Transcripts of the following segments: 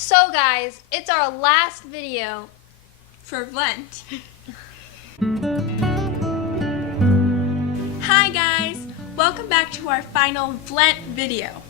So guys, it's our last video for vLent. Hi guys, welcome back to our final vLent video.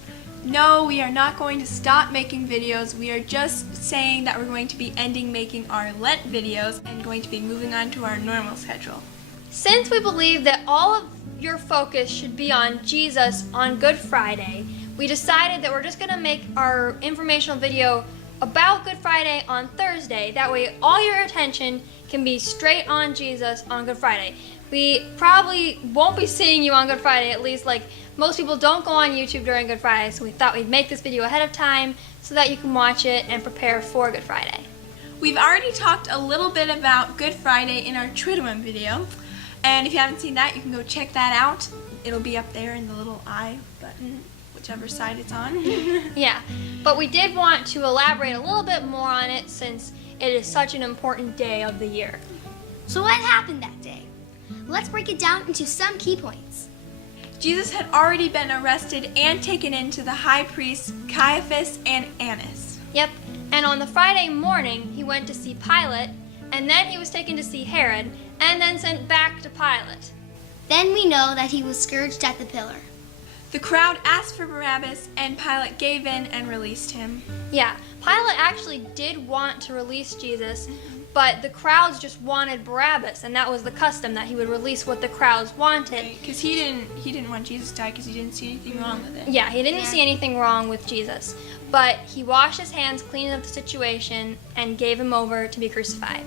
No, we are not going to stop making videos. We are just saying that we're going to be ending making our Lent videos and going to be moving on to our normal schedule. Since we believe that all of your focus should be on Jesus on Good Friday, we decided that we're just going to make our informational video about Good Friday on Thursday. That way all your attention can be straight on Jesus on Good Friday. We probably won't be seeing you on Good Friday, at least like most people don't go on YouTube during Good Friday, so we thought we'd make this video ahead of time so that you can watch it and prepare for Good Friday. We've already talked a little bit about Good Friday in our Triduum video, and if you haven't seen that, you can go check that out. It'll be up there in the little I button, whichever side it's on. Yeah, but we did want to elaborate a little bit more on it since it is such an important day of the year. So what happened that day? Let's break it down into some key points. Jesus had already been arrested and taken into the high priests Caiaphas and Annas. Yep, and on the Friday morning he went to see Pilate, and then he was taken to see Herod, and then sent back to Pilate. Then we know that he was scourged at the pillar. The crowd asked for Barabbas, and Pilate gave in and released him. Yeah, Pilate actually did want to release Jesus, but the crowds just wanted Barabbas, and that was the custom, that he would release what the crowds wanted. Because he didn't want Jesus to die because he didn't see anything wrong with it. Yeah, he didn't see anything wrong with Jesus, but he washed his hands, cleaned up the situation, and gave him over to be crucified.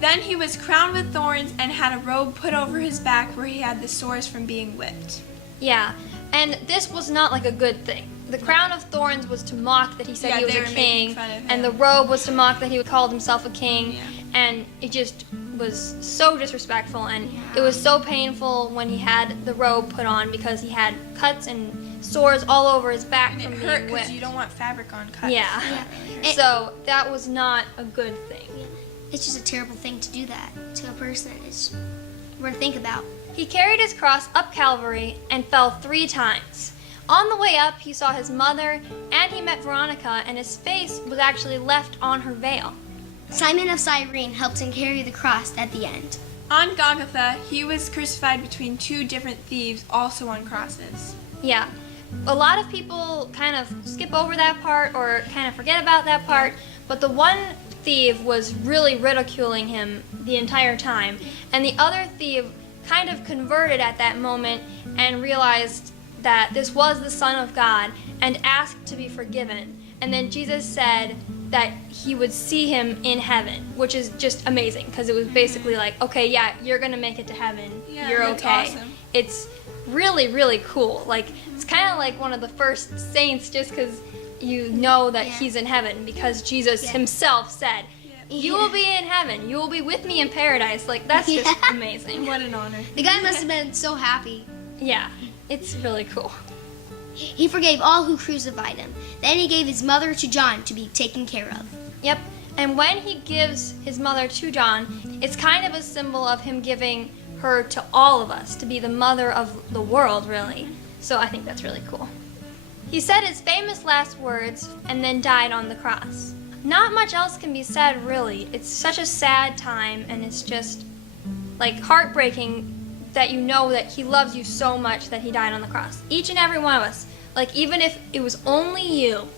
Then he was crowned with thorns and had a robe put over his back where he had the sores from being whipped. Yeah, and this was not like a good thing. The crown of thorns was to mock that he said he was a king, and the robe was to mock that he called himself a king, and it just was so disrespectful, and it was so painful when he had the robe put on because he had cuts and sores all over his back and from it being hurt whipped. because you don't want fabric on cuts. Yeah. So that was not a good thing. It's just a terrible thing to do that to a person. It's we're to think about. He carried his cross up Calvary and fell 3 times. On the way up, he saw his mother, and he met Veronica, and his face was actually left on her veil. Simon of Cyrene helped him carry the cross at the end. On Golgotha, he was crucified between 2 different thieves, also on crosses. Yeah, a lot of people kind of skip over that part or kind of forget about that part, but the one thief was really ridiculing him the entire time, and the other thief kind of converted at that moment and realized that this was the Son of God and asked to be forgiven. And then Jesus said that he would see him in heaven, which is just amazing because it was basically like, okay, yeah, you're going to make it to heaven. Yeah, you're that's okay. awesome. It's really, really cool. Like, it's kind of like one of the first saints just because you know that he's in heaven because Jesus himself said, you will be in heaven. You will be with me in paradise. Like, that's just amazing. What an honor. The guy must have been so happy. Yeah, it's really cool. He forgave all who crucified him. Then he gave his mother to John to be taken care of. Yep, and when he gives his mother to John, it's kind of a symbol of him giving her to all of us, to be the mother of the world, really. So I think that's really cool. He said his famous last words and then died on the cross. Not much else can be said, really. It's such a sad time, and it's just like heartbreaking that you know that he loves you so much that he died on the cross. Each and every one of us. Like, even if it was only you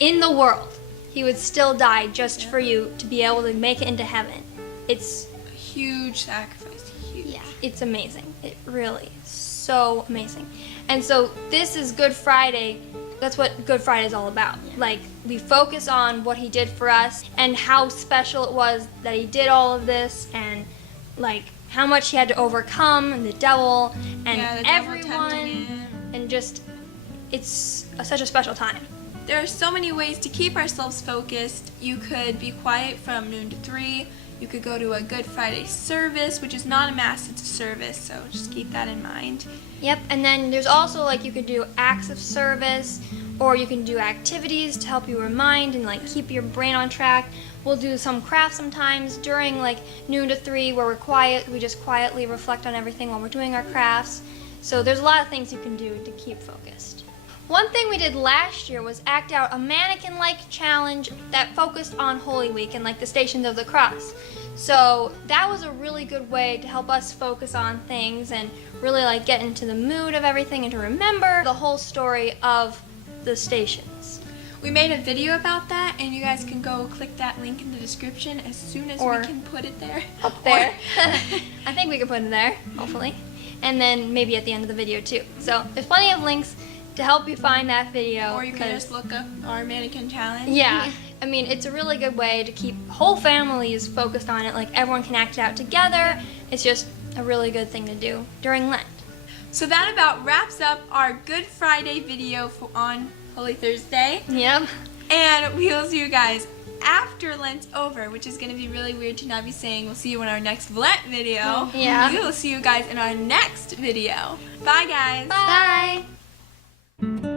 in the world, he would still die just for you to be able to make it into heaven. It's a huge sacrifice. Huge. Yeah. It's amazing. It really is so amazing. And so this is Good Friday. That's what Good Friday is all about. Like, we focus on what he did for us and how special it was that he did all of this, and like how much he had to overcome and the devil and everyone, and just it's such a special time. There are so many ways to keep ourselves focused. You could be quiet from noon to 3. You could go to a Good Friday service, which is not a mass, it's a service, so just keep that in mind. Yep, and then there's also like you could do acts of service, or you can do activities to help you remind and like keep your brain on track. We'll do some crafts sometimes during like noon to 3 where we're quiet. We just quietly reflect on everything while we're doing our crafts. So there's a lot of things you can do to keep focused. One thing we did last year was act out a mannequin-like challenge that focused on Holy Week and like the Stations of the Cross. So that was a really good way to help us focus on things and really like get into the mood of everything and to remember the whole story of the stations. We made a video about that, and you guys can go click that link in the description as soon as Or we can put it there. Up there. I think we can put it there, hopefully. And then maybe at the end of the video too. So there's plenty of links to help you find that video. Or you can just look up our mannequin challenge. Yeah. I mean, it's a really good way to keep whole families focused on it. Like everyone can act it out together. It's just a really good thing to do during Lent. So that about wraps up our Good Friday video on Holy Thursday. Yep. And we will see you guys after Lent's over, which is going to be really weird to not be saying we'll see you in our next vLent video. Yeah. We will see you guys in our next video. Bye, guys. Bye. Bye.